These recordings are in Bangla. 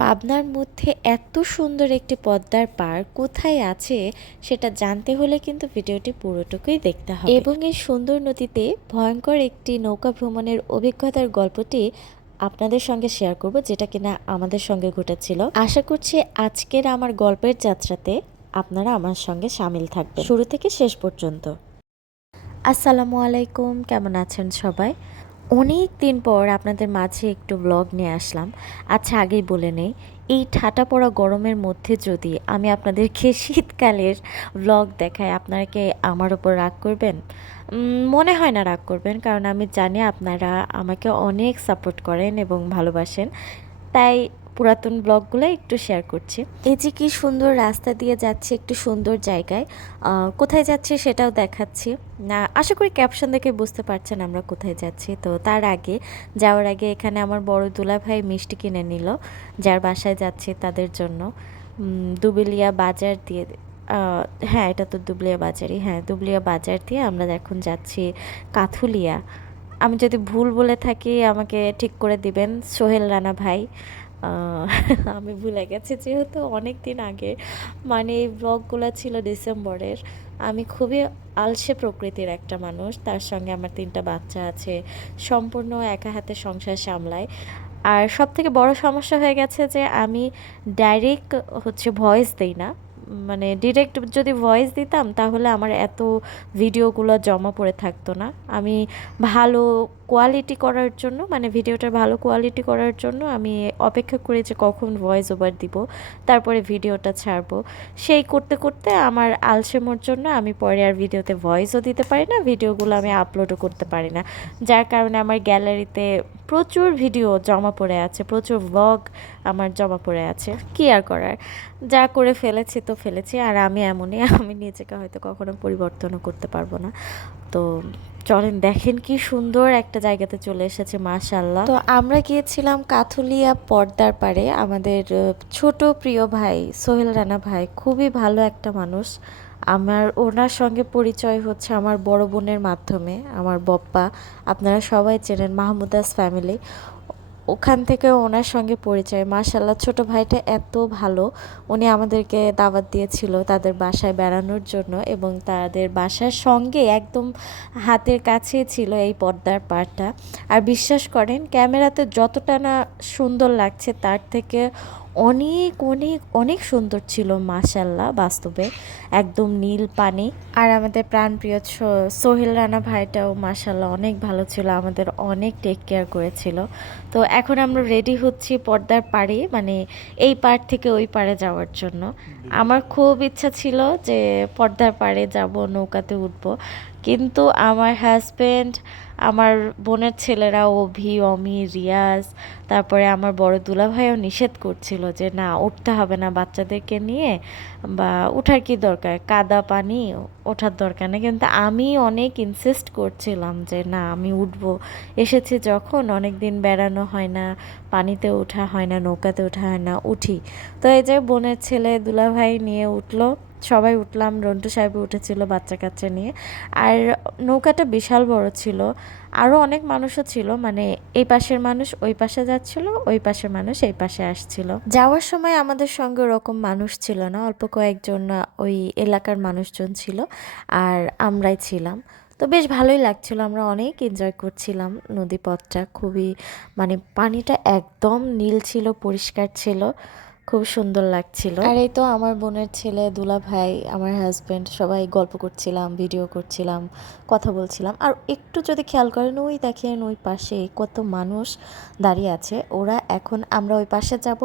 পাবনার মধ্যে এত সুন্দর একটি পদ্মার পাড় কোথায় আছে সেটা জানতে হলে কিন্তু ভিডিওটি পুরোটুকুই দেখতে হবে এবং এই সুন্দর নদীতে ভয়ঙ্কর একটি নৌকা ভ্রমণের অভিজ্ঞতার গল্পটি আপনাদের সঙ্গে শেয়ার করব, যেটা কিনা আমাদের সঙ্গে ঘটেছিল। আশা করছি আজকের আমার গল্পের যাত্রাতে আপনারা আমার সঙ্গে সামিল থাকবেন শুরু থেকে শেষ পর্যন্ত। আসসালামু আলাইকুম, কেমন আছেন সবাই? অনেক দিন পর আপনাদের মাঝে একটু ব্লগ নিয়ে আসলাম। আচ্ছা, আগেই বলে নেই, এই ঠাটা পড়া গরমের মধ্যে যদি আমি আপনাদেরকে শীতকালের ব্লগ দেখাই, আপনারা কি আমার ওপর রাগ করবেন? মনে হয় না রাগ করবেন, কারণ আমি জানি আপনারা আমাকে অনেক সাপোর্ট করেন এবং ভালোবাসেন। তাই পুরাতন ব্লগগুলো একটু শেয়ার করছি। এই যে কি সুন্দর রাস্তা দিয়ে যাচ্ছে, একটু সুন্দর জায়গায় কোথায় যাচ্ছি সেটাও দেখাচ্ছি। না, আশা করি ক্যাপশন দেখে বুঝতে পারছেন আমরা কোথায় যাচ্ছি। তো তার আগে, যাওয়ার আগে এখানে আমার বড় দুলাভাই মিষ্টি কিনে নিল, যার বাসায় যাচ্ছি তাদের জন্য। দুবেলিয়া বাজার দিয়ে, হ্যাঁ এটা তো দুবলিয়া বাজারই, হ্যাঁ দুবলিয়া বাজার দিয়ে আমরা এখন যাচ্ছি কাথুলিয়া। আমি যদি ভুল বলে থাকি আমাকে ঠিক করে দিবেন সোহেল রানা ভাই। আহ, আমি ভুলে গেছি যেহেতু অনেক দিন আগে, মানে এই ব্লগগুলো ছিল ডিসেম্বরের। আমি খুবই আলসে প্রকৃতির একটা মানুষ, তার সঙ্গে আমার 3টা বাচ্চা আছে, সম্পূর্ণ একা হাতে সংসার সামলায়। আর সব থেকে বড় সমস্যা হয়ে গেছে যে আমি ডাইরেক্ট ভয়েস দেই না। মানে ডিরেক্ট যদি ভয়েস দিতাম তাহলে আমার এত ভিডিওগুলো জমা পড়ে থাকতো না। আমি ভালো কোয়ালিটি করার জন্য, মানে ভিডিওটার ভালো কোয়ালিটি করার জন্য আমি অপেক্ষা করি যে কখন ভয়েস ওভার দিব, তারপরে ভিডিওটা ছাড়বো। সেই করতে করতে আমার আলসেমোর জন্য আমি পরে আর ভিডিওতে ভয়েসও দিতে পারি না, ভিডিওগুলো আমি আপলোডও করতে পারি না। যার কারণে আমার গ্যালারিতে প্রচুর ভিডিও জমা পড়ে আছে, প্রচুর ব্লগ আমার জমা পড়ে আছে। কি আর করার, যা করে ফেলেছি তো ফেলেছি, আর আমি এমনই, আমি নিজেকে হয়তো কখনো পরিবর্তনও করতে পারবো না। তো চলেন দেখেন কি সুন্দর একটা জায়গাতে চলে এসেছে, মাশাল্লাহ। তো আমরা গিয়েছিলাম কাথুলিয়া পর্দার পাড়ে। আমাদের ছোট প্রিয় ভাই সোহেল রানা ভাই খুবই ভালো একটা মানুষ। আমার ওনার সঙ্গে পরিচয় হচ্ছে আমার বড় বোনের মাধ্যমে। আমার বপ্পা, আপনারা সবাই চেনেন, মাহমুদাস ফ্যামিলি, ওখান থেকে ওনার সঙ্গে পরিচয়। মাশাল্লাহ, ছোট ভাইটা এত ভালো। উনি আমাদেরকে দাওয়াত দিয়েছিল তাদের বাসায় বেড়ানোর জন্য, এবং তাদের বাসার সঙ্গে একদম হাতের কাছেই ছিল এই পদ্মার পাড়টা। আর বিশ্বাস করেন, ক্যামেরাতে যতটা না সুন্দর লাগছে তার থেকে অনেক অনেক অনেক সুন্দর ছিল মাশাল্লাহ বাস্তবে। একদম নীল পানি। আর আমাদের প্রাণপ্রিয় সোহেল রানা ভাইটাও মাশাল্লাহ অনেক ভালো ছিল, আমাদের অনেক টেক কেয়ার করেছিল। তো এখন আমরা রেডি হচ্ছি পর্দার পাড়ে, মানে এই পাড় থেকে ওই পাড়ে যাওয়ার জন্য। আমার খুব ইচ্ছা ছিল যে পর্দার পাড়ে যাব, নৌকাতে উঠব, কিন্তু আমার হাজব্যান্ড, আমার বোনের ছেলেরা অভি, অমি, রিয়াজ, তারপরে আমার বড় দুলাভাইও নিষেধ করছিল যে না, উঠতে হবে না বাচ্চাদেরকে নিয়ে, বা উঠার কি দরকার, কাদা পানি, ওঠার দরকার নেই। কিন্তু আমি অনেক ইনসিস্ট করছিলাম যে না, আমি উঠবো। এসেছি যখন, অনেক দিন বেড়ানো হয় না, পানিতে ওঠা হয় না, নৌকাতে ওঠা হয় না, উঠি। তো এই যে বোনের ছেলে দুলাভাই নিয়ে উঠলো, সবাই উঠলাম, রন্টু সাহেব উঠেছিল বাচ্চা কাচ্চা নিয়ে। আর নৌকাটা বিশাল বড় ছিল, আরও অনেক মানুষও ছিল, মানে এই পাশের মানুষ ওই পাশে যাচ্ছিল, ওই পাশের মানুষ এই পাশে আসছিল। যাওয়ার সময় আমাদের সঙ্গে ওরকম মানুষ ছিল না, অল্প কয়েকজন ওই এলাকার মানুষজন ছিল, আর আমরাই ছিলাম। তো বেশ ভালোই লাগছিল, আমরা অনেক এনজয় করছিলাম। নদীপথটা খুবই, মানে পানিটা একদম নীল ছিল, পরিষ্কার ছিল, খুব সুন্দর লাগছিল। আর এই তো আমার বোনের ছেলে, দুলা ভাই, আমার হাজব্যান্ড, সবাই গল্প করছিলাম, ভিডিও করছিলাম, কথা বলছিলাম। আর একটু যদি খেয়াল করেন, ওই দেখেন ওই পাশে কত মানুষ দাঁড়িয়ে আছে। ওরা এখন, আমরা ওই পাশে যাব,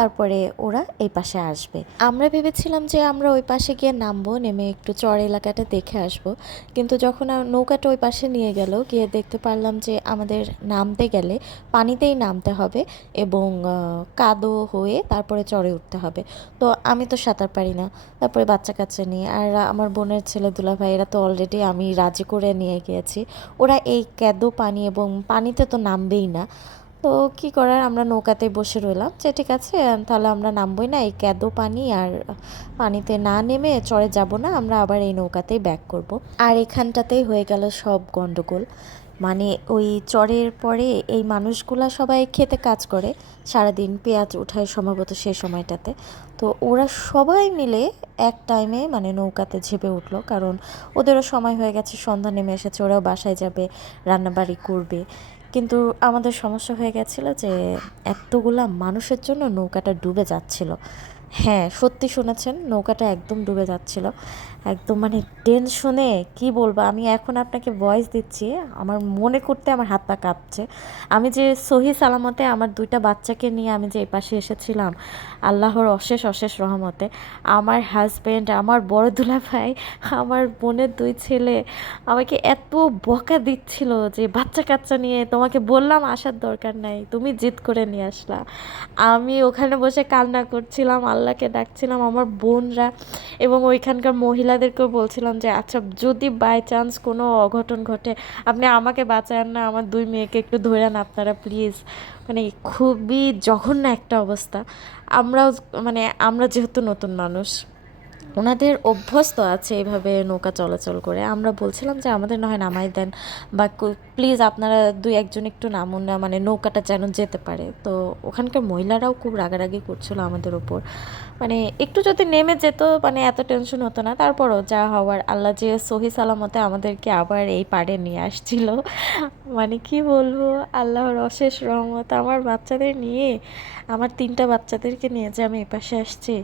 তারপরে ওরা এই পাশে আসবে। আমরা ভেবেছিলাম যে আমরা ওই পাশে গিয়ে নামবো, নেমে একটু চর এলাকাটা দেখে আসব। কিন্তু যখন নৌকাটা ওই পাশে নিয়ে গেল, গিয়ে দেখতে পারলাম যে আমাদের নামতে গেলে পানিতেই নামতে হবে, এবং কাদো হয়ে তারপরে চরে উঠতে হবে। তো আমি তো সাঁতার পারি না, তারপরে বাচ্চা কাচ্চা নিয়ে, আর আমার বোনের ছেলে দুলাভাই, এরা তো অলরেডি আমি রাজি করে নিয়ে গিয়েছি। ওরা এই কাদো পানি এবং পানিতে তো নামবেই না। তো কী করার, আমরা নৌকাতে বসে রইলাম যে ঠিক আছে, তাহলে আমরা নামবই না, এই কাদো পানি আর পানিতে না নেমে চরে যাব না, আমরা আবার এই নৌকাতেই ব্যাক করব। আর এখানটাতেই হয়ে গেল সব গন্ডগোল। মানে ওই চরের পরে এই মানুষগুলা সবাই খেতে কাজ করে, সারাদিন পেঁয়াজ উঠায় সম্ভবত সেই সময়টাতে। তো ওরা সবাই মিলে এক টাইমে মানে নৌকাতে ঝেঁপে উঠলো, কারণ ওদেরও সময় হয়ে গেছে, সন্ধ্যা নেমে এসেছে, ওরাও বাসায় যাবে, রান্নাবাড়ি করবে। কিন্তু আমাদের সমস্যা হয়ে গেছিলো যে এতগুলা মানুষের জন্য নৌকাটা ডুবে যাচ্ছিল। হ্যাঁ, সত্যি শুনেছেন, নৌকাটা একদম ডুবে যাচ্ছিল। একদম মানে টেনশনে কি বলবো, আমি এখন আপনাকে ভয়েস দিচ্ছি, আমার মনে করতে আমার হাত পা কাঁপছে। আমি যে সহি সালামতে আমার দুইটা বাচ্চাকে নিয়ে আমি যে এই পাশে এসেছিলাম, আল্লাহর অশেষ অশেষ রহমতে, আমার হাজব্যান্ড, আমার বড় দুলাভাই, আমার বোনের দুই ছেলে আমাকে এত বকা দিচ্ছিল যে বাচ্চা কাচ্চা নিয়ে তোমাকে বললাম আসার দরকার নাই, তুমি জিদ করে নিয়ে আসলা। আমি ওখানে বসে কান্না করছিলাম, আল্লাহকে ডাকছিলাম, আমার বোনরা এবং ওইখানকার মহিলাদেরকেও বলছিলাম যে আচ্ছা যদি বাই চান্স কোনো অঘটন ঘটে আপনি আমাকে বাঁচান না, আমার দুই মেয়েকে একটু ধরেন আপনারা প্লিজ। মানে খুবই জঘন্য একটা অবস্থা। আমরাও মানে আমরা যেহেতু নতুন মানুষ, ওনাদের অভ্যস্ত আছে এইভাবে নৌকা চলাচল করে, আমরা বলছিলাম যে আমাদের না হয় নামাই দেন, বা প্লিজ আপনারা দুই একজন একটু নামুন না, মানে নৌকাটা যেন যেতে পারে। তো ওখানকার মহিলারাও খুব রাগারাগি করছিল আমাদের ওপর, মানে একটু যদি নেমে যেত মানে এত টেনশন হতো না। তারপরও যা হওয়ার, আল্লাহ যে সহি সালামতে আমাদেরকে আবার এই পাড়ে নিয়ে আসছিল, মানে কি বলবো, আল্লাহর অশেষ রহমত। আমার বাচ্চাদের নিয়ে, আমার তিনটা বাচ্চাদেরকে নিয়ে যে আমি এপাশে আসছি,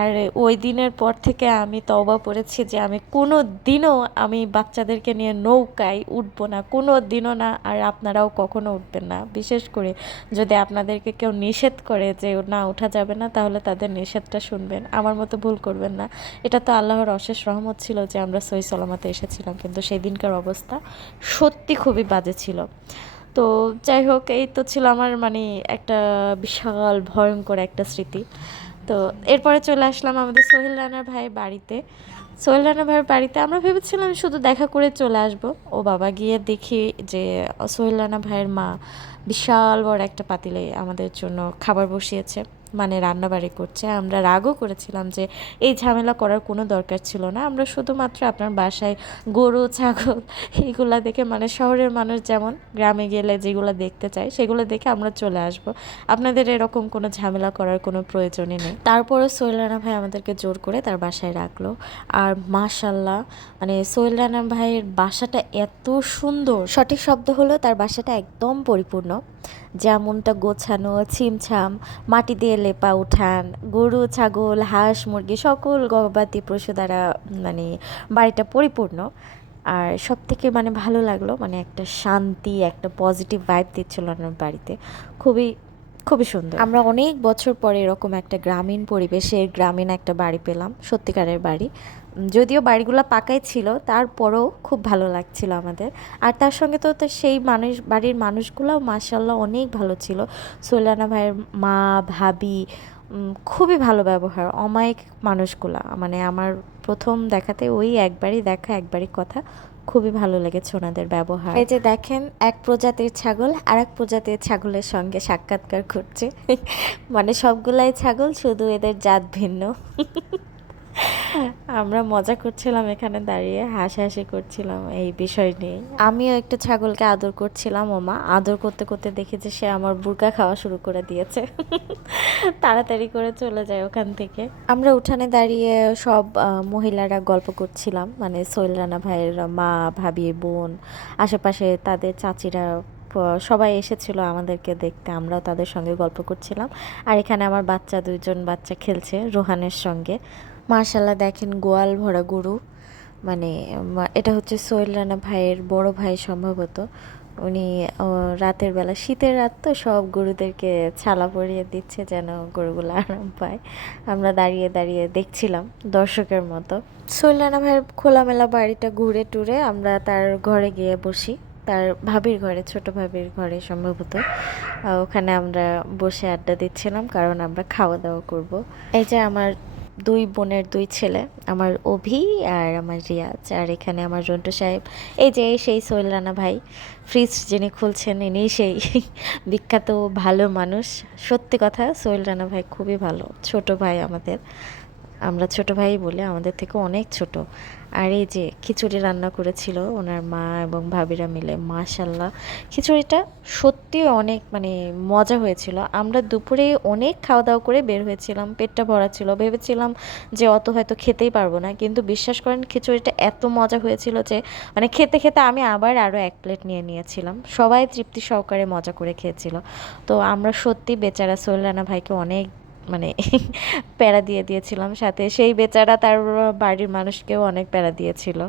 আর ওই দিনের পর থেকে আমি তওবা পড়েছি যে আমি কোনো দিনও আমি বাচ্চাদেরকে নিয়ে নৌকায় উঠবো না, কোনো দিনও না। আর আপনারাও কখনো উঠবেন না, বিশেষ করে যদি আপনাদেরকে কেউ নিষেধ করে যে না ওঠা যাবে না, তাহলে তাদের নিষেধটা শুনবেন, আমার মতো ভুল করবেন না। এটা তো আল্লাহর অশেষ রহমত ছিল যে আমরা সহি সালামতে এসেছিলাম, কিন্তু সেই দিনকার অবস্থা সত্যি খুবই বাজে ছিল। তো যাই হোক, এই তো ছিল আমার মানে একটা বিশাল ভয়ঙ্কর একটা স্মৃতি। তো এরপরে চলে আসলাম আমাদের সোহেল রানার ভাইয়ের বাড়িতে। সোহেল রানা ভাইয়ের বাড়িতে আমরা ভেবেছিলাম শুধু দেখা করে চলে আসব। ও বাবা, গিয়ে দেখি যে সোহেল রানা ভাইয়ের মা বিশাল বড় একটা পাতিলে আমাদের জন্য খাবার বসিয়েছে, মানে রান্নাবাড়ি করছে। আমরা রাগও করেছিলাম যে এই ঝামেলা করার কোনো দরকার ছিল না, আমরা শুধুমাত্র আপনার বাসায় গরু ছাগল এইগুলা দেখে, মানে শহরের মানুষ যেমন গ্রামে গেলে যেগুলো দেখতে চায় সেগুলো দেখে আমরা চলে আসব, আপনাদের এরকম কোনো ঝামেলা করার কোনো প্রয়োজনই নেই। তারপরও সোহেল রানা ভাই আমাদেরকে জোর করে তার বাসায় রাখলো। আর মাশাল্লাহ, মানে সোহেল রানা ভাইয়ের বাসাটা এত সুন্দর, সঠিক শব্দ হলো তার বাসাটা একদম পরিপূর্ণ। যেমনটা গোছানো, ছিমছাম, মাটি দিয়ে লেপা উঠান, গরু ছাগল হাঁস মুরগি সকল গবাদি পশু দ্বারা মানে বাড়িটা পরিপূর্ণ। আর সব থেকে মানে ভালো লাগলো, মানে একটা শান্তি, একটা পজিটিভ ভাইব দিচ্ছিল আমার বাড়িতে, খুবই খুবই সুন্দর। আমরা অনেক বছর পরে এরকম একটা গ্রামীণ পরিবেশে গ্রামীণ একটা বাড়ি পেলাম, সত্যিকারের বাড়ি। যদিও বাড়িগুলো পাকাই ছিল, তারপরেও খুব ভালো লাগছিল আমাদের। আর তার সঙ্গে তো সেই মানুষ, বাড়ির মানুষগুলোও মাশাল্লাহ অনেক ভালো ছিল। সোলানা ভাইয়ের মা, ভাবি, খুবই ভালো ব্যবহার, অমায়িক মানুষগুলা। মানে আমার প্রথম দেখাতে ওই একবারই দেখা, একবারই কথা, খুবই ভালো লেগেছে ওনাদের ব্যবহার। এই যে দেখেন, এক প্রজাতির ছাগল আর এক প্রজাতির ছাগলের সঙ্গে সাক্ষাৎকার করছে। মানে সবগুলাই ছাগল, শুধু এদের জাত ভিন্ন। আমরা মজা করছিলাম এখানে দাঁড়িয়ে, হাসাহাসি করছিলাম এই বিষয় নিয়ে। আমিও একটু ছাগলকে আদর করছিলাম, ওমা আদর করতে করতে দেখি যে সে আমার বুরকা খাওয়া শুরু করে দিয়েছে। তাড়াতাড়ি করে চলে যায় ওখান থেকে। আমরা উঠানে দাঁড়িয়ে সব মহিলারা গল্প করছিলাম, মানে সোহেল রানা ভাইয়ের মা, ভাবি, বোন, আশেপাশে তাদের চাচিরা সবাই এসেছিল আমাদেরকে দেখতে, আমরাও তাদের সঙ্গে গল্প করছিলাম। আর এখানে আমার বাচ্চা, দুইজন বাচ্চা খেলছে রোহানের সঙ্গে। মার্শাল্লাহ, দেখেন গোয়াল ভরা গরু, মানে এটা হচ্ছে সোহেল রানা ভাইয়ের বড় ভাই সম্ভবত। উনি রাতের বেলা, শীতের রাত তো, সব গরুদেরকে ছালা পরিয়ে দিচ্ছে যেন গরুগুলো আরাম পায়। আমরা দাঁড়িয়ে দাঁড়িয়ে দেখছিলাম দর্শকের মতো। সোহেল রানা ভাইয়ের খোলামেলা বাড়িটা ঘুরে টুরে আমরা তার ঘরে গিয়ে বসি, তার ভাবির ঘরে, ছোট ভাবির ঘরে সম্ভবত। ওখানে আমরা বসে আড্ডা দিচ্ছিলাম, কারণ আমরা খাওয়া দাওয়া করব। এই যে আমার দুই বোনের দুই ছেলে, আমার অভি আর আমার রিয়াজ, আর এখানে আমার রন্টু সাহেব। এই যে সেই সোহেল রানা ভাই, ফ্রিজ যিনি খুলছেন, ইনি সেই বিখ্যাত ভালো মানুষ। সত্যি কথা, সোহেল রানা ভাই খুবই ভালো, ছোট ভাই আমাদের, আমরা ছোট ভাই বলে, আমাদের থেকে অনেক ছোট। আর এই যে খিচুড়ি রান্না করেছিল ওনার মা এবং ভাবিরা মিলে, মাশাল্লাহ খিচুড়িটা সত্যি অনেক মানে মজা হয়েছিল। আমরা দুপুরে অনেক খাওয়া দাওয়া করে বের হয়েছিলাম, পেটটা ভরা ছিল, ভেবেছিলাম যে অত হয়তো খেতেই পারবো না, কিন্তু বিশ্বাস করেন খিচুড়িটা এত মজা হয়েছিল যে মানে খেতে খেতে আমি আবার আরও 1 প্লেট নিয়ে নিয়েছিলাম। সবাই তৃপ্তি সহকারে মজা করে খেয়েছিল। তো আমরা সত্যি বেচারা সোহেল রানা ভাইকে অনেক মানে প্যারা দিয়ে দিয়েছিলাম, সাথে সেই বেচারা তার বাড়ির মানুষকেও অনেক প্যারা দিয়েছিল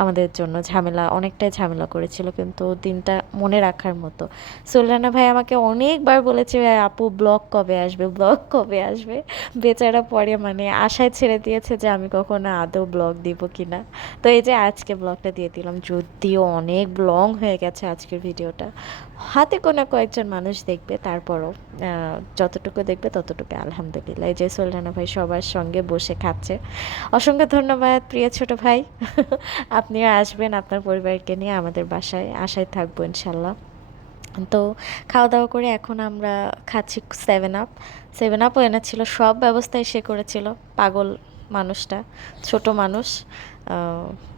আমাদের জন্য, ঝামেলা অনেকটাই ঝামেলা করেছিল, কিন্তু দিনটা মনে রাখার মতো। সুলতানা ভাই আমাকে অনেকবার বলেছে আপু ব্লগ কবে আসবে, ব্লগ কবে আসবে। বেচারা পরে মানে আশায় ছেড়ে দিয়েছে যে আমি কখনো আদৌ ব্লগ দিব কিনা। তো এই যে আজকে ব্লগটা দিয়ে দিলাম, যদিও অনেক লং হয়ে গেছে আজকের ভিডিওটা, হাতে কোনো কয়েকজন মানুষ দেখবে, তারপরও যতটুকু দেখবে ততটুকু আলহামদুলিল্লাহ। এই যে সুলতানা ভাই সবার সঙ্গে বসে খাচ্ছে। অসংখ্য ধন্যবাদ প্রিয় ছোট ভাই। আপনিও আসবেন আপনার পরিবারকে নিয়ে আমাদের বাসায়, আশায় থাকবো ইনশাল্লাহ। তো খাওয়া দাওয়া করে এখন আমরা খাচ্ছি 7 আপ। 7 আপও এনেছিল, সব ব্যবস্থাই সে করেছিল, পাগল মানুষটা, ছোট মানুষ,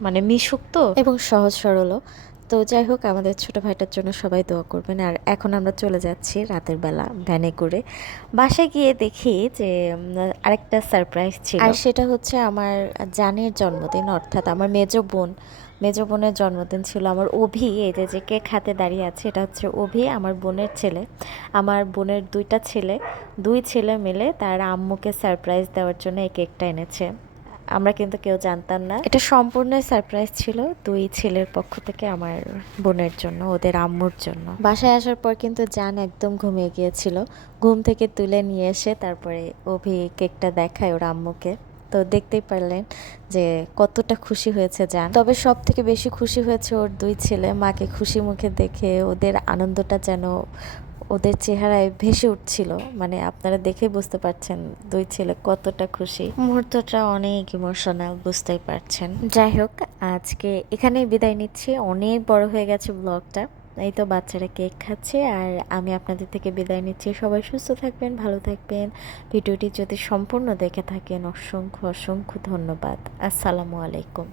মানে মিশুক তো এবং সহজ সরলও। তো যাই হোক, আমাদের ছোট ভাইটার জন্য সবাই দোয়া করবেন। আর এখন আমরা চলে যাচ্ছি রাতের বেলা ভ্যানে করে। বাসায় গিয়ে দেখি যে আরেকটা সারপ্রাইজ ছিল, আর সেটা হচ্ছে আমার জানের জন্মদিন, অর্থাৎ আমার মেজো বোনের জন্মদিন ছিল। আমার অভি, এই যে কেক হাতে দাঁড়িয়ে আছে, এটা হচ্ছে অভি, আমার বোনের ছেলে। আমার বোনের 2টা ছেলে, 2 ছেলে মিলে তার আম্মুকে সারপ্রাইজ দেওয়ার জন্য এই কেকটা এনেছে। আমরা কিন্তু কেউ জানতাম না, এটা সম্পূর্ণ সারপ্রাইজ ছিল 2 ছেলের পক্ষ থেকে আমার বোনের জন্য, ওদের আম্মুর জন্য। বাসায় আসার পর কিন্তু জান একদম ঘুমিয়ে গিয়েছিল, ঘুম থেকে তুলে নিয়ে এসে তারপরে অভি কেকটা দেখায় ওর আম্মুকে। তো দেখতেই পারলেন যে কতটা খুশি হয়েছে জান। তবে সব থেকে বেশি খুশি হয়েছে ওর 2 ছেলে, মাকে খুশি মুখে দেখে ওদের আনন্দটা যেন ওদের চেহারায় ভেসে উঠছিল, মানে আপনারা দেখে বুঝতে পারছেন 2 ছেলে কতটা খুশি। মুহূর্তটা অনেক ইমোশনাল, বুঝতেই পারছেন। যাই হোক, আজকে এখানেই বিদায় নিচ্ছি, অনেক বড় হয়ে গেছে ব্লগটা। এই তো বাচ্চারা কেক খাচ্ছে আর আমি আপনাদের থেকে বিদায় নিচ্ছি। সবাই সুস্থ থাকবেন, ভালো থাকবেন। ভিডিওটি যদি সম্পূর্ণ দেখে থাকেন অসংখ্য অসংখ্য ধন্যবাদ। আসসালামু আলাইকুম।